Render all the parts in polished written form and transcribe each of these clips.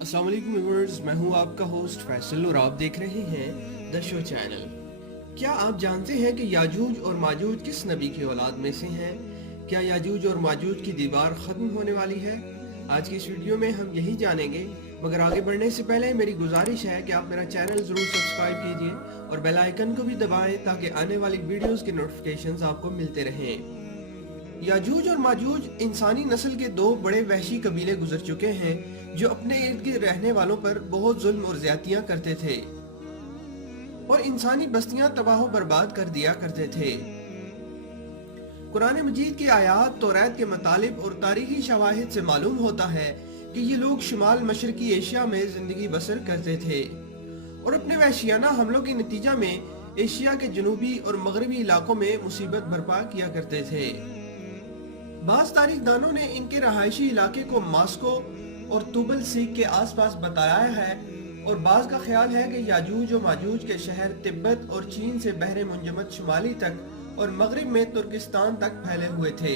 अस्सलाम वालेकुम व्यूअर्स, मैं हूं आपका होस्ट फैसल और आप देख रहे हैं द शो चैनल। क्या आप जानते हैं कि याजूज और माजूज किस नबी की औलाद में से हैं? क्या याजूज और माजूज की दीवार ख़त्म होने वाली है? आज की इस वीडियो में हम यही जानेंगे, मगर आगे बढ़ने से पहले मेरी गुजारिश है कि आप मेरा चैनल ज़रूर सब्सक्राइब कीजिए और बेल आइकन को भी दबाएं ताकि आने वाली वीडियोस के नोटिफिकेशंस आपको मिलते रहें। याजूज और माजूज इंसानी नस्ल के दो बड़े वहशी कबीले गुजर चुके हैं जो अपने इर्द गिर्द रहने वालों पर बहुत जुल्म और ज्यादतियां करते थे और इंसानी बस्तियां तबाह बर्बाद कर दिया करते थे। कुरान मजीद की आयात तौरात के मुतालिब और तारीखी शवाहिद से मालूम होता है कि ये लोग शुमाल मशरकी एशिया में जिंदगी बसर करते थे और अपने वहशियाना हमलों के नतीजा में एशिया के जनूबी और मगरबी इलाकों में मुसीबत बर्पा किया करते थे। बाज़ तारीखदानों ने इनके रहायशी इलाके को मास्को और तुबल सीक के आसपास बताया है और बाज़ का ख्याल है कि याजूज और माजूज के शहर तिब्बत और चीन से बहरे मुंजमद शुमाली तक और मगरिब में तुर्किस्तान तक फैले हुए थे।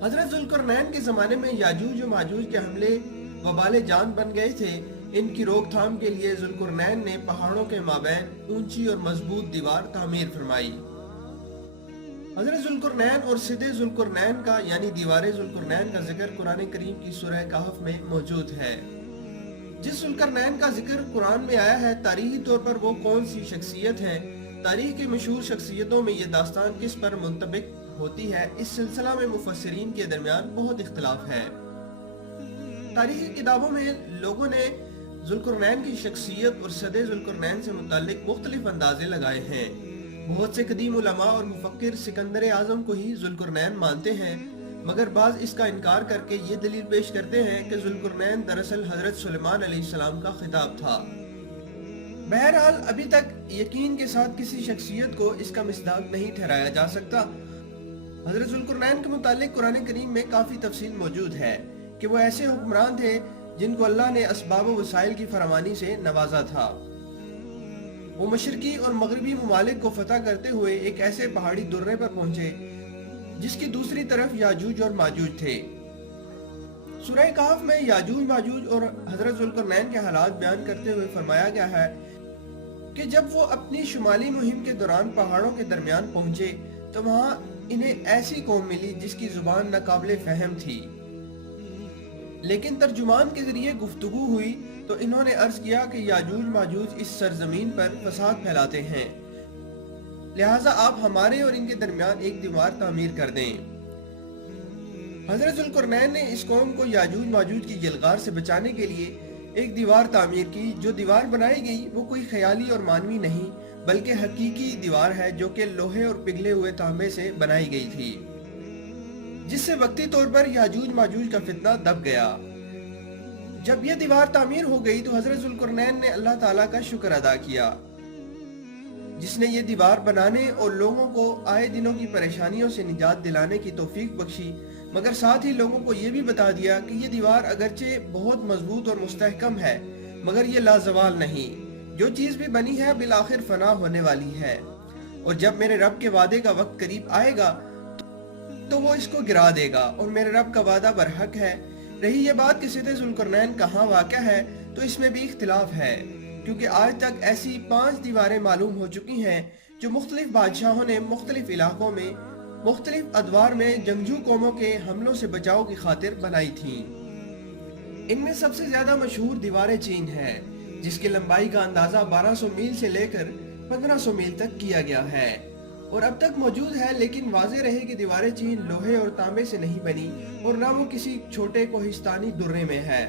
हजरत जुल्करनैन के ज़माने में याजूज और माजूज के हमले वबाले जान बन गए थे। इनकी रोकथाम के लिए जुल्करनैन ने पहाड़ों के माबैन ऊंची और मजबूत दीवार तामीर फरमाई। हज़रत जुल्करनैन और सिदे जुल्करनैन का यानी दीवारे जुल्करनैन का जिक्र कुरान करीम की सूरह कहफ में मौजूद है। जिस जुल्करनैन का जिक्र कुरान में आया है, तारीखी तौर पर वो कौन सी शख्सियत है? तारीख की मशहूर शख्सियतों में ये दास्तान किस पर मुंतबिक होती है, इस सिलसिला में मुफस्सिरीन के दरमियान बहुत इख्तिलाफ है। तारीखी किताबों में लोगों ने जुल्करनैन की शख्सियत और सदे जुल्करनैन से मुताल्लिक मुख्तलिफ अंदाजे लगाए हैं। बहुत से कदीम उलमा और मुफक्किर सिकंदर आजम को ही जुल्करनैन मानते हैं, मगर बाज इसका इनकार करके ये दलील पेश करते हैं कि जुल्करनैन दरअसल हजरत सुलेमान अलैहिस्सलाम का खिताब था। बहरहाल अभी तक यकीन के साथ किसी शख्सियत को इसका मिसदाक नहीं ठहराया जा सकता। हजरत जुल्करनैन के मुतालिक कुरान करीम में काफी तफसील मौजूद है कि वो ऐसे हुक्मरान थे जिनको अल्लाह ने असबाब व वसाइल की फरावानी से नवाजा था। वो मशरकी और मगरबी ममालिक को फतह करते हुए एक ऐसे पहाड़ी दुर्रे पर पहुंचे जिसकी दूसरी तरफ याजूज और माजूज थे। सूरह कहफ में याजूज माजूज और हजरत जुल्करनैन के हालात बयान करते हुए फरमाया गया है कि जब वो अपनी शुमाली मुहिम के दौरान पहाड़ों के दरमियान पहुंचे तो वहां इन्हें ऐसी कौम मिली जिसकी जुबान नाकाबिले फहम थी, लेकिन तर्जुमान के जरिए गुफ्तगू हुई तो इन्होंने अर्ज किया कि याजूज माजूज इस सरजमीन पर फसाद फैलाते हैं, लिहाजा आप हमारे और इनके दरमियान एक दीवार तामीर कर दें। हजरत जुल्करनैन ने इस कौम को याजूज माजूज की यलगार से बचाने के लिए एक दीवार तामीर की। जो दीवार बनाई गई वो कोई ख्याली और मानवी नहीं बल्कि हकीकी दीवार है जो कि लोहे और पिघले हुए तांबे से बनाई गई थी, जिससे वक्ती तौर पर याजूज माजूज का फितना दब गया। जब यह दीवार तामीर हो गई तो हजरत जुल्करनैन ने अल्लाह ताला का शुक्र अदा किया जिसने ये दीवार बनाने और लोगों को आए दिनों की परेशानियों से निजात दिलाने की तौफीक बख्शी, मगर साथ ही लोगों को ये भी बता दिया कि ये दीवार अगरचे बहुत मजबूत और मुस्तहकम है मगर ये लाजवाल नहीं, जो चीज भी बनी है बिलाखिर फना होने वाली है और जब मेरे रब के वादे का वक्त करीब आएगा तो वो इसको गिरा देगा और मेरे रब का वादा बरहक है। रही ये बात कि सिदे जुल्करनैन कहाँ वाक़या है तो इसमें भी इख्तिलाफ है, क्योंकि आज तक ऐसी 5 दीवारें मालूम हो चुकी हैं जो मुख्तलिफ बादशाहों ने मुख्तलिफ इलाकों में मुख्तलिफ अदवार में जंगजू कौमों के हमलों से बचाव की खातिर बनाई थीं। इनमें सबसे ज्यादा मशहूर दीवारें चीन है जिसकी लंबाई का अंदाजा 1200 मील से लेकर 1500 मील तक किया गया है और अब तक मौजूद है, लेकिन वाज़ेह रहे कि दीवारें चीन लोहे और तांबे से नहीं बनी और ना वो किसी छोटे कोहिस्तानी दुर्रे में है,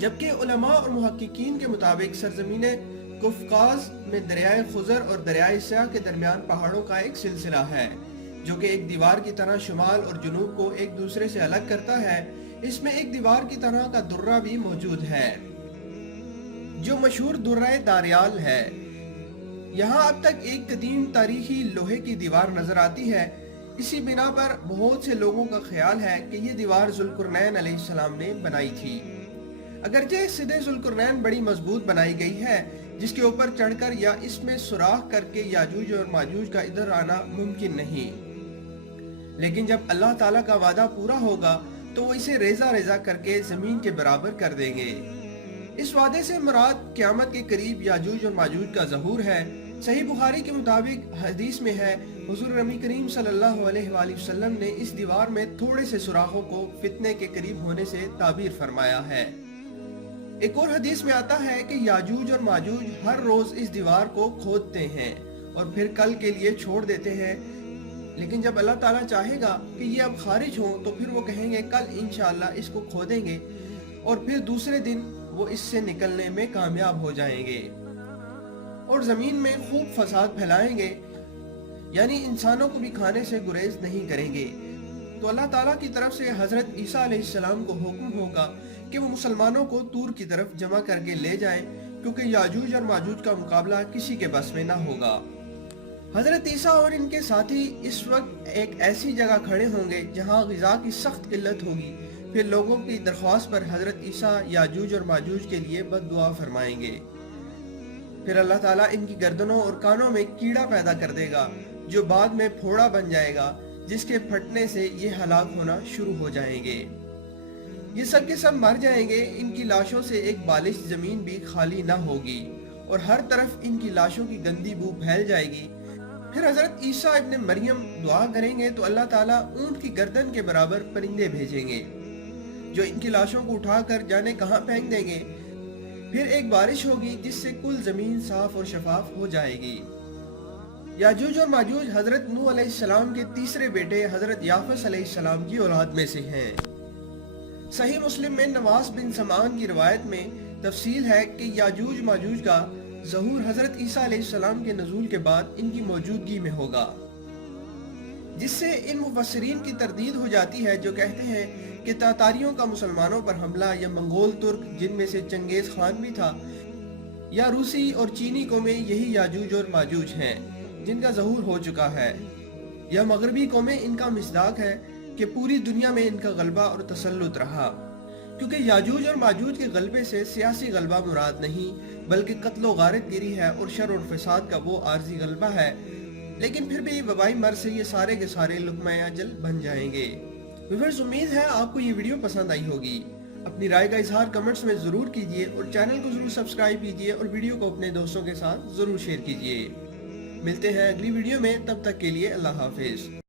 जबकि उलमा और मुहक्किकीन के मुताबिक सरजमीने कुफकाज में दरियाए खुजर और दरियाए स्याह के दरमियान पहाड़ों का एक सिलसिला है जो कि एक दीवार की तरह शुमाल और जुनूब को एक दूसरे से अलग करता है। इसमें एक दीवार की तरह का दुर्रा भी मौजूद है जो मशहूर दुर्रा दारियाल है। यहाँ अब तक एक कदीम तारीखी लोहे की दीवार नजर आती है। इसी बिना पर बहुत से लोगों का ख्याल है कि ये दीवार जुल्करनैन अलैहिस्सलाम ने बनाई थी। अगरचे सिदे जुल्करनैन बड़ी मजबूत बनाई गई है जिसके ऊपर चढ़कर या इसमें सुराख करके याजूज और माजूज का इधर आना मुमकिन नहीं, लेकिन जब अल्लाह ताला का वादा पूरा होगा तो वो इसे रेजा रेजा करके जमीन के बराबर कर देंगे। इस वादे से मुराद क़यामत के करीब याजूज और माजूज का ज़हूर है। सही बुखारी के मुताबिक हदीस में है, हुज़ूर नबी करीम सल्लल्लाहु अलैहि वसल्लम ने इस दीवार में थोड़े से सुराखों को फितने के करीब होने से ताबीर फरमाया है। एक और हदीस में आता है कि याजूज और माजूज हर रोज इस दीवार को खोदते हैं और फिर कल के लिए छोड़ देते हैं, लेकिन जब अल्लाह ताला चाहेगा कि ये अब खारिज हो तो फिर वो कहेंगे कल इंशाअल्लाह इसको खोदेंगे, और फिर दूसरे दिन वो इससे निकलने में कामयाब हो जाएंगे और जमीन में खूब फसाद फैलाएंगे, यानी इंसानों को भी खाने से गुरेज नहीं करेंगे। तो अल्लाह ताला की तरफ से हजरत ईसा अलैहिस्सलाम को हुक्म होगा कि वो मुसलमानों को तूर की तरफ जमा करके ले जाएं, क्योंकि याजूज और माजूज का मुकाबला किसी के बस में ना होगा। हजरत ईसा और इनके साथी इस वक्त एक ऐसी जगह खड़े होंगे जहां ग़िज़ा की सख्त किल्लत होगी। फिर लोगों की दरख्वास्त पर हजरत ईसा याजूज और माजूज के लिए बद्दुआ फरमाएंगे। फिर अल्लाह ताला इनकी गर्दनों और कानों में कीड़ा पैदा कर देगा जो बाद में फोड़ा बन जाएगा, जिसके फटने से ये हलाक होना शुरू हो जाएंगे। ये सब के सब मर जाएंगे। इनकी लाशों से एक बालिश जमीन भी खाली ना होगी और हर तरफ इनकी लाशों की गंदी बू फैल जाएगी। फिर हजरत ईसा इब्न मरियम दुआ करेंगे तो अल्लाह ताला ऊंट की गर्दन के बराबर परिंदे भेजेंगे जो इनकी लाशों को उठाकर जाने कहां फेंक देंगे। फिर एक बारिश होगी जिससे कुल जमीन साफ और शफाफ हो जाएगी। याजूज और माजूज हजरत नूह अलैहिस्सलाम के तीसरे बेटे हजरत याफस अलैहिस्सलाम की औलाद में से हैं। सही मुस्लिम में नवास बिन समान की रिवायत में तफसील है कि याजूज माजूज का ज़हूर हजरत ईसा अलैहिस्सलाम के नज़ूल के बाद इनकी मौजूदगी में होगा, जिससे इन मुफस्सिरीन की तरदीद हो जाती है जो कहते हैं कि तातारियों का मुसलमानों पर हमला या मंगोल तुर्क, जिनमें से चंगेज खान भी था, या रूसी और चीनी कौमें यही याजूज और माजूज हैं जिनका ज़हूर हो चुका है। यह मगरबी कौमें इनका मिस्दाक है कि पूरी दुनिया में इनका गलबा और तसल्लुत रहा, क्योंकि याजूज और माजूज के गलबे से सियासी गलबा मुराद नहीं बल्कि कत्लो गारत गिरी है और शर और फसाद का वो आर्जी गलबा है। लेकिन फिर भी वबाई मर्ज से ये सारे के सारे लुक़्मा अजल बन जाएंगे। व्यूअर्स, उम्मीद है आपको ये वीडियो पसंद आई होगी। अपनी राय का इजहार कमेंट्स में ज़रूर कीजिए और चैनल को ज़रूर सब्सक्राइब कीजिए और वीडियो को अपने दोस्तों के साथ ज़रूर शेयर कीजिए। मिलते हैं अगली वीडियो में, तब तक के लिए अल्लाह हाफिज़।